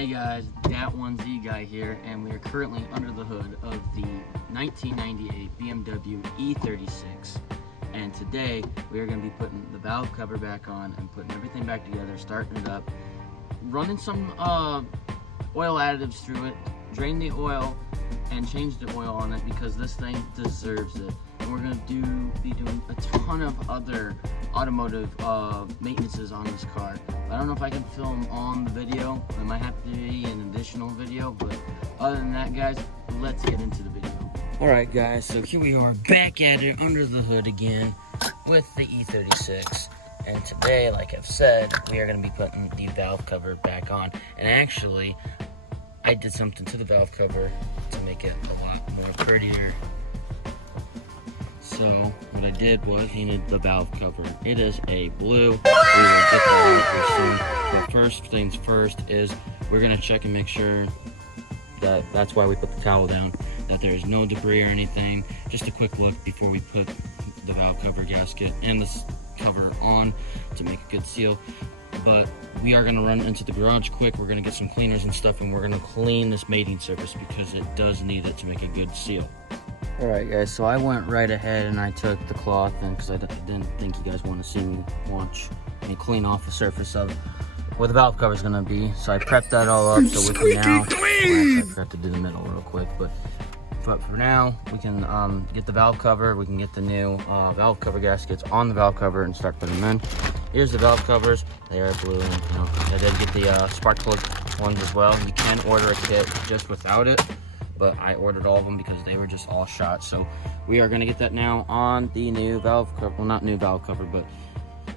Hey guys, Dat1Z guy here, and we are currently under the hood of the 1998 BMW E36. And today we are going to be putting the valve cover back on and putting everything back together, starting it up, running some oil additives through it, drain the oil, and change the oil on it because this thing deserves it. And we're going to be doing a ton of other automotive maintenances on this car. I don't know if I can film on the video. It might have to be an additional video, but other than that, guys, let's get into the video. Alright guys, so here we are back at it under the hood again with the E36. And today, like I've said, we are going to be putting the valve cover back on. And actually, I did something to the valve cover to make it a lot more prettier. So what I did was painted the valve cover. It is a blue. We will get that soon. But first things first is we're gonna check and make sure that that's why we put the towel down, that there's no debris or anything. Just a quick look before we put the valve cover gasket and this cover on to make a good seal. But we are gonna run into the garage quick. We're gonna get some cleaners and stuff, and we're gonna clean this mating surface because it does need it to make a good seal. Alright guys, so I went right ahead and I took the cloth in because I didn't think you guys want to see me watch me clean off the surface of where the valve cover is going to be. So I prepped that all up so we can now, I forgot to do the middle real quick, but for now we can get the valve cover, we can get the new valve cover gaskets on the valve cover and start putting them in. Here's the valve covers, they are blue, and I did get the spark plug ones as well. You can order a kit just without it, but I ordered all of them because they were just all shot. So we are going to get that now on the new valve cover. Well, not new valve cover, but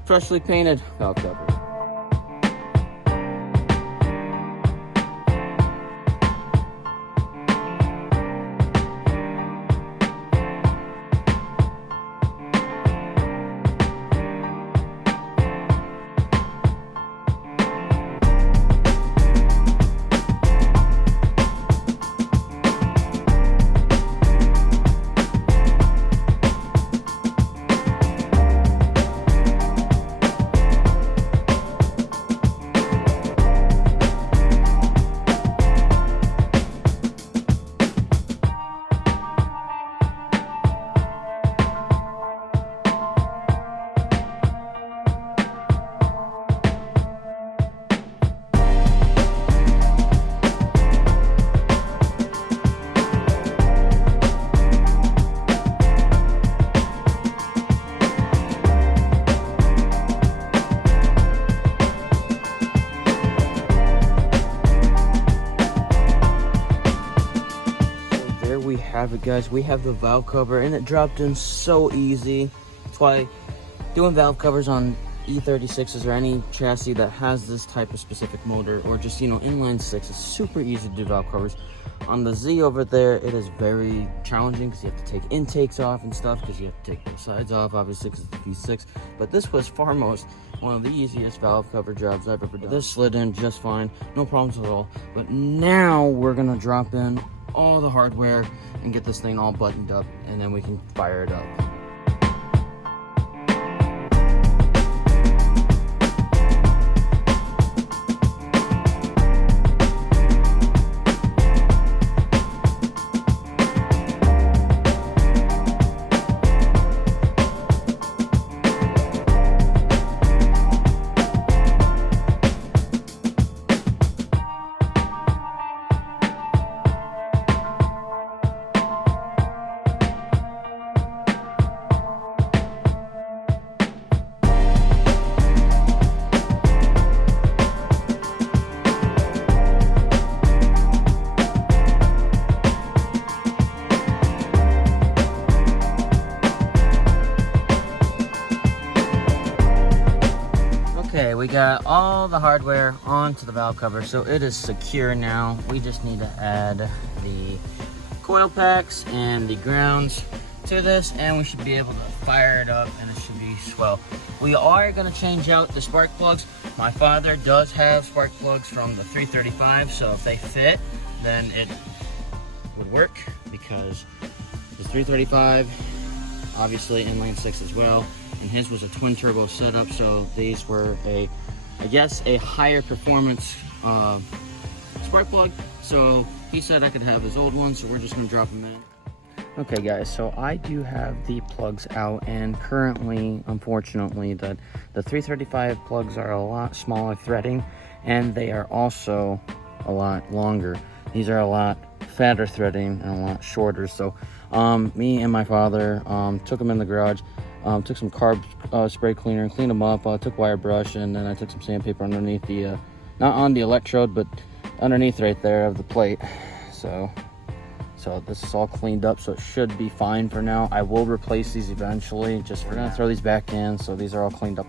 freshly painted valve cover. Have it, guys. We have the valve cover and it dropped in so easy. That's why doing valve covers on E36s or any chassis that has this type of specific motor, or just, you know, inline six, is super easy to do valve covers. On the Z over there, it is very challenging because you have to take intakes off and stuff, because you have to take both sides off, obviously, because it's the V6. But this was foremost one of the easiest valve cover jobs I've ever done. This slid in just fine, no problems at all. But now we're gonna drop in all the hardware and get this thing all buttoned up, and then we can fire it up. Okay, we got all the hardware onto the valve cover, so it is secure now. We just need to add the coil packs and the grounds to this, and we should be able to fire it up, and it should be swell. We are going to change out the spark plugs. My father does have spark plugs from the 335, so if they fit, then it would work, because the 335, obviously inline six as well, and his was a twin turbo setup, so these were I guess a higher performance spark plug. So he said I could have his old one, so we're just gonna drop him in. Okay guys, so I do have the plugs out, and currently, unfortunately, the 335 plugs are a lot smaller threading, and they are also a lot longer. These are a lot fatter threading and a lot shorter. So me and my father took them in the garage, took some carb spray cleaner and cleaned them up, took wire brush, and then I took some sandpaper underneath the not on the electrode, but underneath right there of the plate. So this is all cleaned up, so it should be fine for now. I will replace these eventually. Just we're gonna throw these back in, so these are all cleaned up.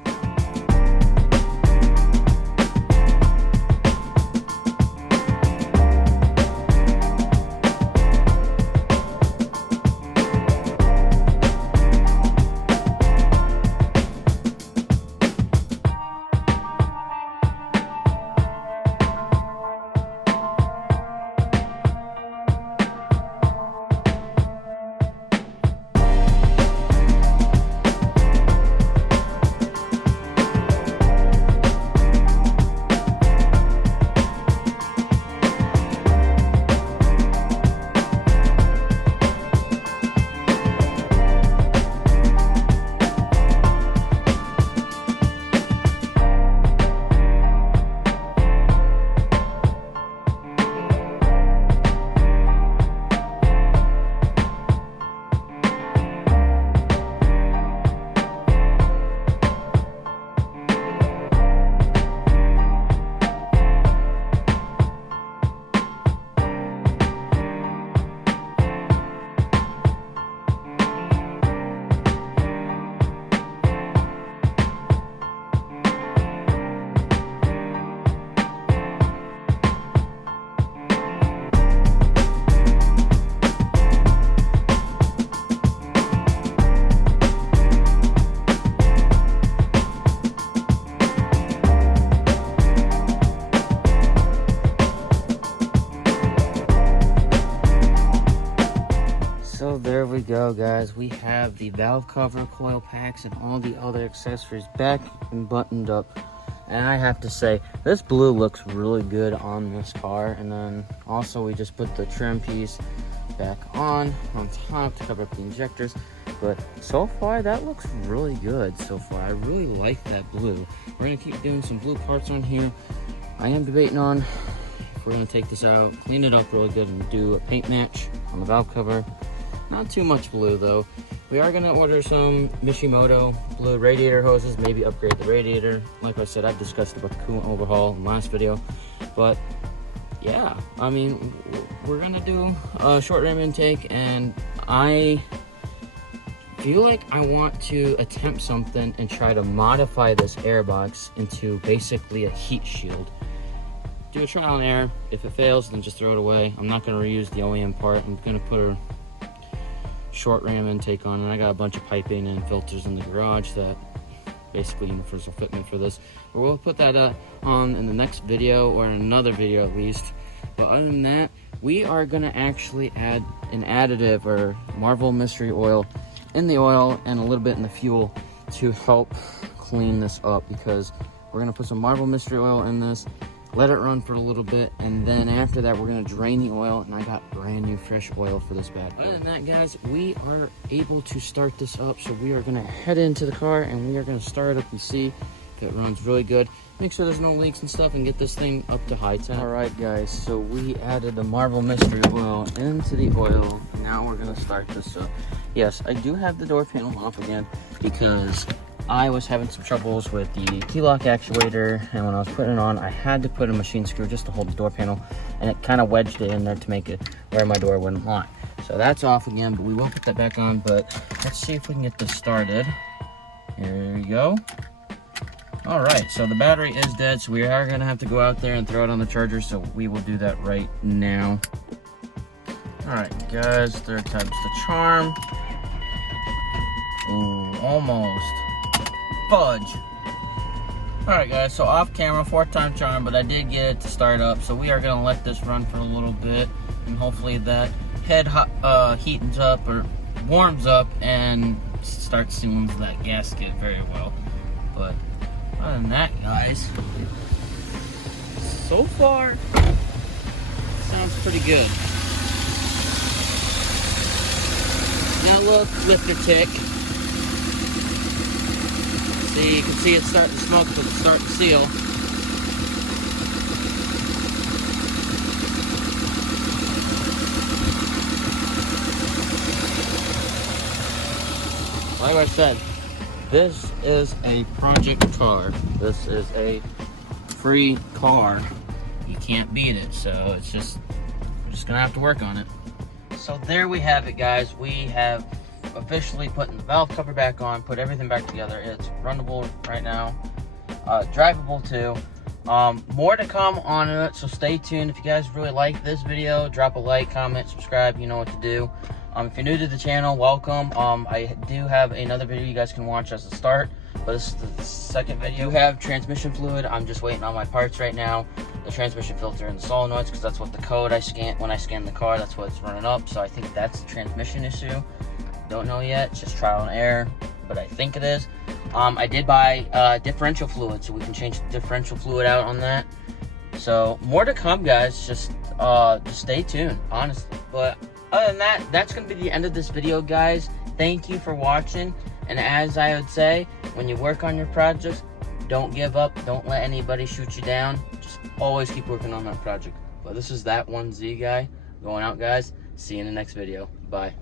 So there we go, guys. We have the valve cover, coil packs, and all the other accessories back and buttoned up. And I have to say, this blue looks really good on this car. And then also we just put the trim piece back on top to cover up the injectors. But so far, that looks really good so far. I really like that blue. We're gonna keep doing some blue parts on here. I am debating on if we're gonna take this out, clean it up really good, and do a paint match on the valve cover. Not too much blue though. We are gonna order some Mishimoto blue radiator hoses, maybe upgrade the radiator. Like I said, I've discussed about the coolant overhaul in the last video. But yeah, I mean, we're gonna do a short ram intake, and I feel like I want to attempt something and try to modify this airbox into basically a heat shield. Do a trial and error. If it fails, then just throw it away. I'm not gonna reuse the OEM part. I'm gonna put a short ram intake on, and I got a bunch of piping and filters in the garage that basically universal fitment for this. But we'll put that on in the next video, or in another video at least. But other than that, we are gonna actually add an additive or Marvel mystery oil in the oil and a little bit in the fuel to help clean this up, because we're gonna put some Marvel mystery oil in this, let it run for a little bit, and then after that we're gonna drain the oil, and I got brand new fresh oil for this bad boy. Other than that, guys, we are able to start this up, so we are gonna head into the car and we are gonna start it up and see if it runs really good, make sure there's no leaks and stuff, and get this thing up to high temp. All right guys, so we added the Marvel mystery oil into the oil. Now we're gonna start this up. Yes, I do have the door panel off again because I was having some troubles with the key lock actuator, and when I was putting it on, I had to put a machine screw just to hold the door panel, and it kind of wedged it in there to make it where my door wouldn't lock. So that's off again, but we will put that back on. But let's see if we can get this started. Here we go. All right, so the battery is dead, so we are gonna have to go out there and throw it on the charger, so we will do that right now. All right, guys, third time's the charm. Ooh, almost. Fudge. All right guys, so off camera, fourth time charm, but I did get it to start up, so we are gonna let this run for a little bit, and hopefully that head heatens up or warms up and starts sealing that gasket very well. But other than that, guys, so far Sounds pretty good. Now look, lifter tick. See, you can see it's starting to smoke because it's starting to seal. Like I said, this is a project car. This is a free car. You can't beat it, so it's just, we're just gonna have to work on it. So there we have it, guys. We have officially putting the valve cover back on, put everything back together. It's runnable right now, drivable too. More to come on it, so stay tuned. If you guys really like this video, drop a like, comment, subscribe, you know what to do. If you're new to the channel, welcome. I do have another video you guys can watch as a start, but this is the second video. I do have transmission fluid. I'm just waiting on my parts right now. The transmission filter and the solenoids, because that's what the code I scan when I scan the car, that's what's running up. So I think that's the transmission issue. Don't know yet, it's just trial and error, but I think it is. I did buy differential fluid, so we can change the differential fluid out on that. So more to come, guys. Just stay tuned, honestly. But other than that, that's gonna be the end of this video, guys. Thank you for watching. And as I would say, when you work on your projects, don't give up. Don't let anybody shoot you down. Just always keep working on that project. But this is that 1Z guy going out, guys. See you in the next video. Bye.